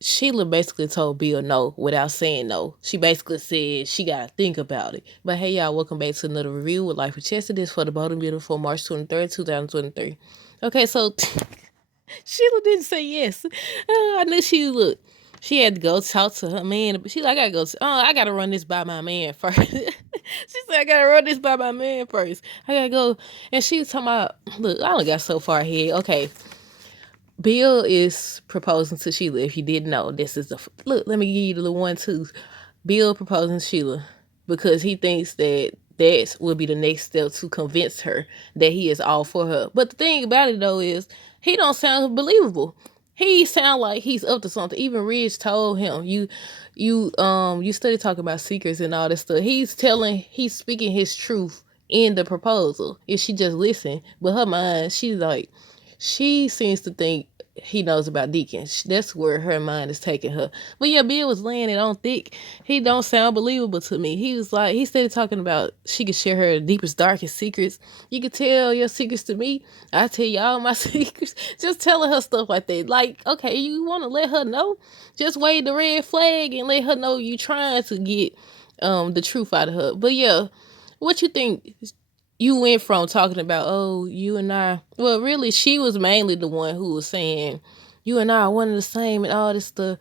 Sheila basically told Bill no without saying no. She basically said she gotta think about it. But hey y'all, welcome back to another review with Life with Chester. This for the Bottom Beautiful March 23rd, 2023. Okay, so Sheila didn't say yes. I knew she would. She had to go talk to her man. But she like, I gotta run this by my man first. She said, I gotta run this by my man first. I gotta go. And she was talking about, look, I only got so far ahead. Okay, Bill is proposing to Sheila. If you didn't know, this is the look. Let me give you the little one too. Bill proposing to Sheila because he thinks that will be the next step to convince her that he is all for her. But the thing about it though is he don't sound believable. He sound like he's up to something. Even Ridge told him, you started talking about secrets and all this stuff. He's speaking his truth in the proposal. If she just listen, but her mind, she's like, she seems to think he knows about Deacon. That's where her mind is taking her. But yeah, Bill was laying it on thick. He don't sound believable to me. He was like, he started talking about she could share her deepest, darkest secrets. You could tell your secrets to me. I tell y'all my secrets. Just telling her stuff like that. Like, okay, you want to let her know? Just wave the red flag and let her know you trying to get the truth out of her. But yeah, what you think? You went from talking about, oh, you and I, well, really, she was mainly the one who was saying, you and I are one and the same and all this stuff,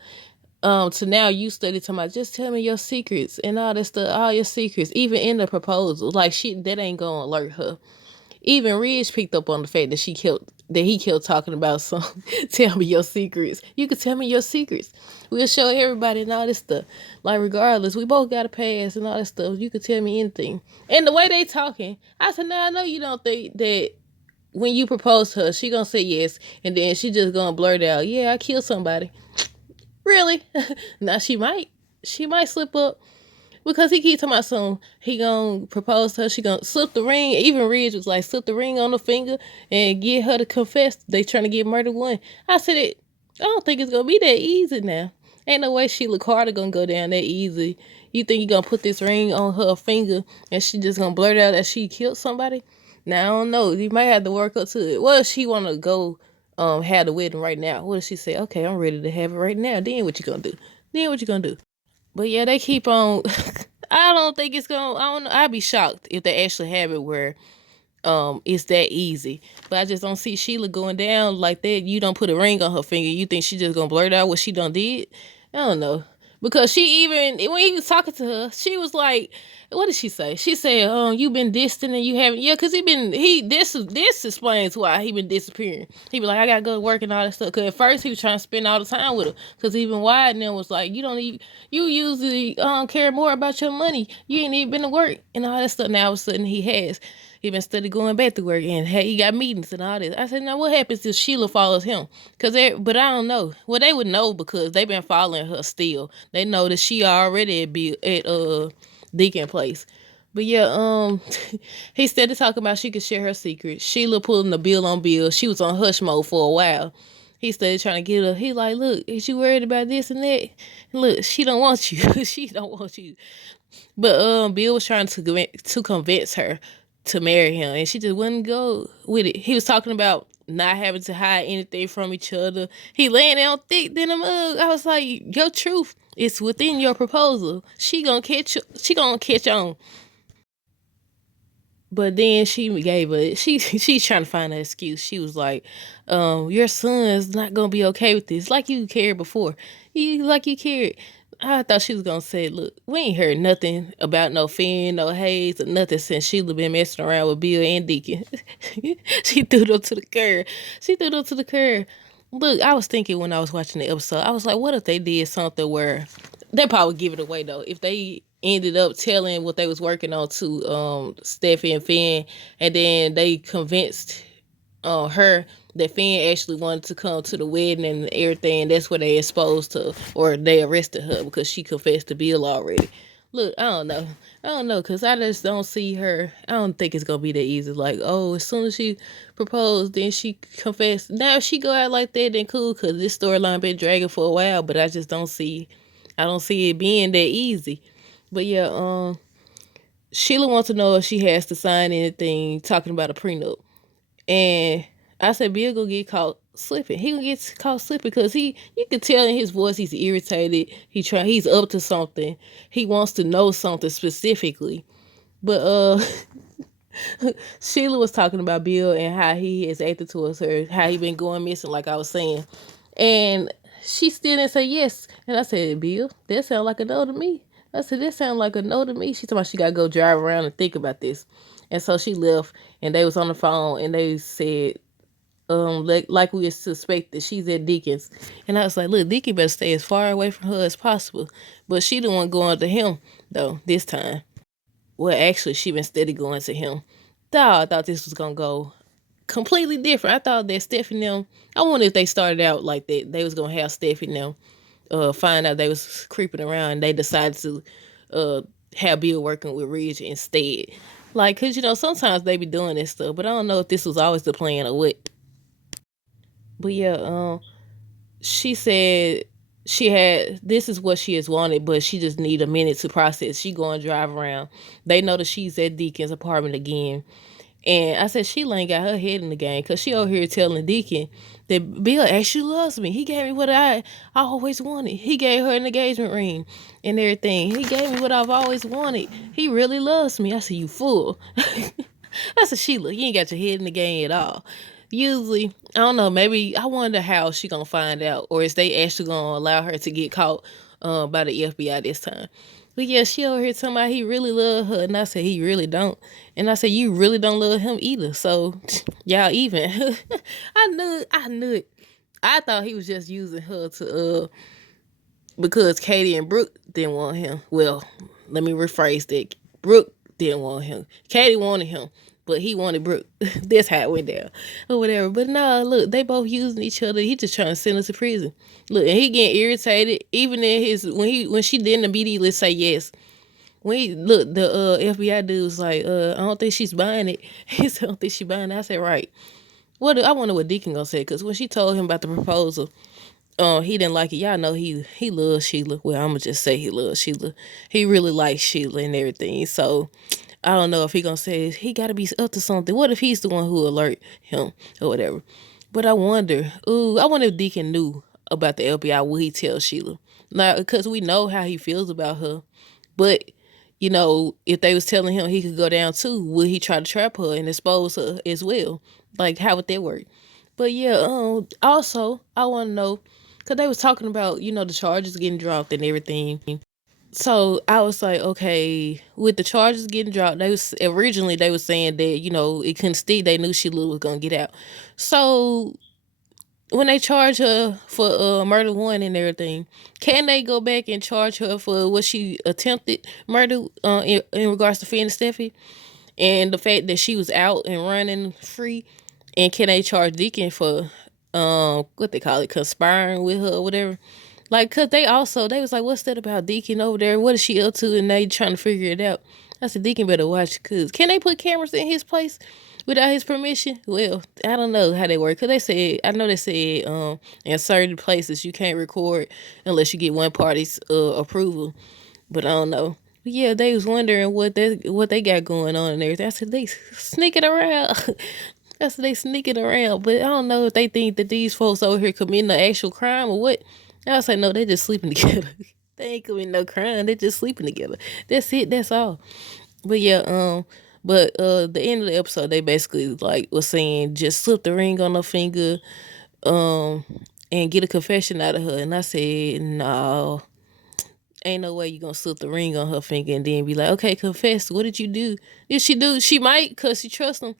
to now you study talking about, just tell me your secrets and all this stuff, all your secrets, even in the proposal. Like, that ain't gonna alert her. Even Ridge picked up on the fact that he kept talking about some tell me your secrets. You could tell me your secrets. We'll show everybody and all this stuff. Like regardless, we both got a pass and all this stuff. You could tell me anything. And the way they talking, I said, now I know you don't think that when you propose to her, she gonna say yes, and then she just gonna blurt out, yeah, I killed somebody. Really? Now she might. She might slip up. Because he keep talking about some, he gonna propose to her, she gonna slip the ring. Even Ridge was like, slip the ring on the finger and get her to confess. They trying to get murder one. I said it. I don't think it's gonna be that easy now. Ain't no way Sheila Carter gonna go down that easy. You think you gonna put this ring on her finger and she just gonna blurt out that she killed somebody? Now I don't know. You might have to work up to it. What if she wanna go have the wedding right now? What if she say, okay, I'm ready to have it right now? Then what you gonna do? Then what you gonna do? But yeah, they keep on. I don't think it's gonna. I don't know. I'd be shocked if they actually have it where it's that easy. But I just don't see Sheila going down like that. You don't put a ring on her finger. You think she just gonna blurt out what she done did? I don't know. Because she even when he was talking to her, she was like, "What did she say?" She said, you been distant and you haven't." Yeah, cause this explains why he been disappearing. He be like, "I gotta go to work and all that stuff." Cause at first he was trying to spend all the time with her. Cause even Wyatt and them was like, you usually care more about your money. You ain't even been to work and all that stuff." Now all of a sudden he has. He been study going back to work and hey, he got meetings and all this. I said, now what happens if Sheila follows him? But I don't know. Well, they would know because they been following her still. They know that she already at Deacon place. But yeah, he started talking about she could share her secrets. Sheila pulling the bill on Bill. She was on hush mode for a while. He started trying to get her. He like, look, is you worried about this and that? Look, she don't want you. She don't want you. But Bill was trying to convince her to marry him, and she just wouldn't go with it. He was talking about not having to hide anything from each other. He laying down thick than a mug. I was like, your truth is within your proposal. She gonna catch. She gonna catch on. But then she gave a she's trying to find an excuse. She was like, your son's not gonna be okay with this. Like you cared before. You cared. I thought she was gonna say, look, we ain't heard nothing about no Finn, no Hayes, or nothing since Sheila been messing around with Bill and Deacon. She threw them to the curb. She threw them to the curb. Look, I was thinking when I was watching the episode, I was like, what if they did something where they probably give it away though. If they ended up telling what they was working on to Steffi and Finn, and then they convinced her that Finn actually wanted to come to the wedding and everything. That's where they exposed her, or they arrested her because she confessed to Bill already. Look, I don't know. I don't know, because I just don't see her. I don't think it's going to be that easy. Like, oh, as soon as she proposed, then she confessed. Now, if she go out like that, then cool, because this storyline been dragging for a while, but I just don't see, I don't see it being that easy. But yeah, Sheila wants to know if she has to sign anything talking about a prenup. And I said, Bill gonna get caught slipping. He gonna get caught slipping because you can tell in his voice he's irritated. He's up to something. He wants to know something specifically. But Sheila was talking about Bill and how he has acted towards her, how he been going missing, like I was saying. And she still didn't say yes. And I said, Bill, that sound like a no to me. I said, that sound like a no to me. She told me she got to go drive around and think about this. And so she left, and they was on the phone, and they said, like we suspected, she's at Deacon's. And I was like, look, Deacon better stay as far away from her as possible. But she the one going to him, though, this time. Well, actually, she been steady going to him. I thought this was going to go completely different. I thought that Stephanie them, I wonder if they started out like that. They was going to have Stephanie them find out they was creeping around, and they decided to have Bill working with Ridge instead. Like, cause sometimes they be doing this stuff, but I don't know if this was always the plan or what. But yeah, she said this is what she has wanted, but she just need a minute to process. She going to drive around. They know that she's at Deacon's apartment again. And I said, Sheila ain't got her head in the game because she over here telling Deacon that Bill actually loves me. He gave me what I always wanted. He gave her an engagement ring and everything. He gave me what I've always wanted. He really loves me. I said, you fool. I said, Sheila, you ain't got your head in the game at all. Usually, I don't know, maybe I wonder how she gonna find out, or is they actually gonna allow her to get caught by the FBI this time. But yeah, she over here talking about he really love her, and I said he really don't. And I said you really don't love him either. So y'all even. I knew it. I thought he was just using her to because Katie and Brooke didn't want him. Well, let me rephrase that. Brooke didn't want him. Katie wanted him, but he wanted Brooke. That's how it went down, or whatever. But no, look, they both using each other. He just trying to send us to prison. Look, and he getting irritated even in his when she didn't immediately say yes. When he look, the FBI dude was like, I don't think she's buying it. He said, I don't think she's buying it. I said, right. I wonder what Deacon gonna say, because when she told him about the proposal, he didn't like it. Y'all know he loves Sheila. Well, I'm gonna just say he loves Sheila. He really likes Sheila and everything. So I don't know if he gonna say he gotta be up to something. What if he's the one who alert him or whatever? But I wonder if Deacon knew about the FBI. Will he tell Sheila? Now, because we know how he feels about her. But if they was telling him he could go down too, would he try to trap her and expose her as well? Like, how would that work? But yeah, also I want to know, because they was talking about the charges getting dropped and everything. So I was like, okay, with the charges getting dropped, they was originally they was saying that it couldn't stick. They knew Sheila was gonna get out. So when they charge her for murder one and everything, can they go back and charge her for what she attempted murder in regards to Finn and Steffi and the fact that she was out and running free? And can they charge Deacon for what they call it, conspiring with her or whatever? Like, cause they was like, what's that about Deacon over there? What is she up to? And they trying to figure it out. I said, Deacon better watch, cause can they put cameras in his place without his permission? Well, I don't know how they work. Cause I know they said in certain places you can't record unless you get one party's approval. But I don't know. But yeah, they was wondering what they got going on and everything. I said, they sneaking around. I said, they sneaking around. But I don't know if they think that these folks over here committing an actual crime or what. I was like, no, they just sleeping together. They ain't committing no crime. They just sleeping together. That's it. That's all. But yeah, the end of the episode, they basically like was saying just slip the ring on her finger, and get a confession out of her. And I said, no, ain't no way you gonna slip the ring on her finger and then be like, okay, confess. What did you do? Did she do? She might, cause she trusts him.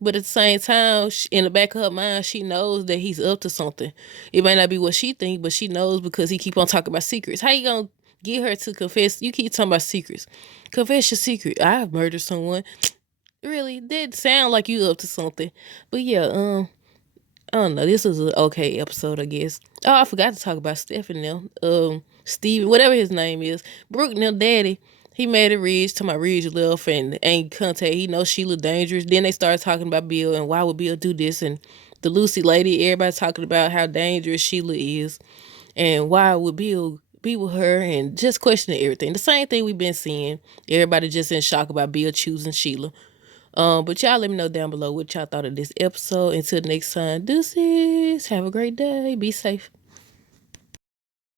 But at the same time, in the back of her mind, she knows that he's up to something. It might not be what she thinks, but she knows because he keep on talking about secrets. How you gonna get her to confess? You keep talking about secrets. Confess your secret. I've murdered someone. Really? That sound like you up to something. But yeah, I don't know. This is an okay episode, I guess. Oh, I forgot to talk about Stephanie now. Steven, whatever his name is. Brooke now daddy. He made a Ridge to my Ridge left and ain't contact. He knows Sheila dangerous. Then they started talking about Bill and why would Bill do this, and the Lucy lady, everybody talking about how dangerous Sheila is and why would Bill be with her and just questioning everything. The same thing we've been seeing. Everybody just in shock about Bill choosing Sheila. But y'all let me know down below what y'all thought of this episode. Until next time, deuces. Have a great day. Be safe.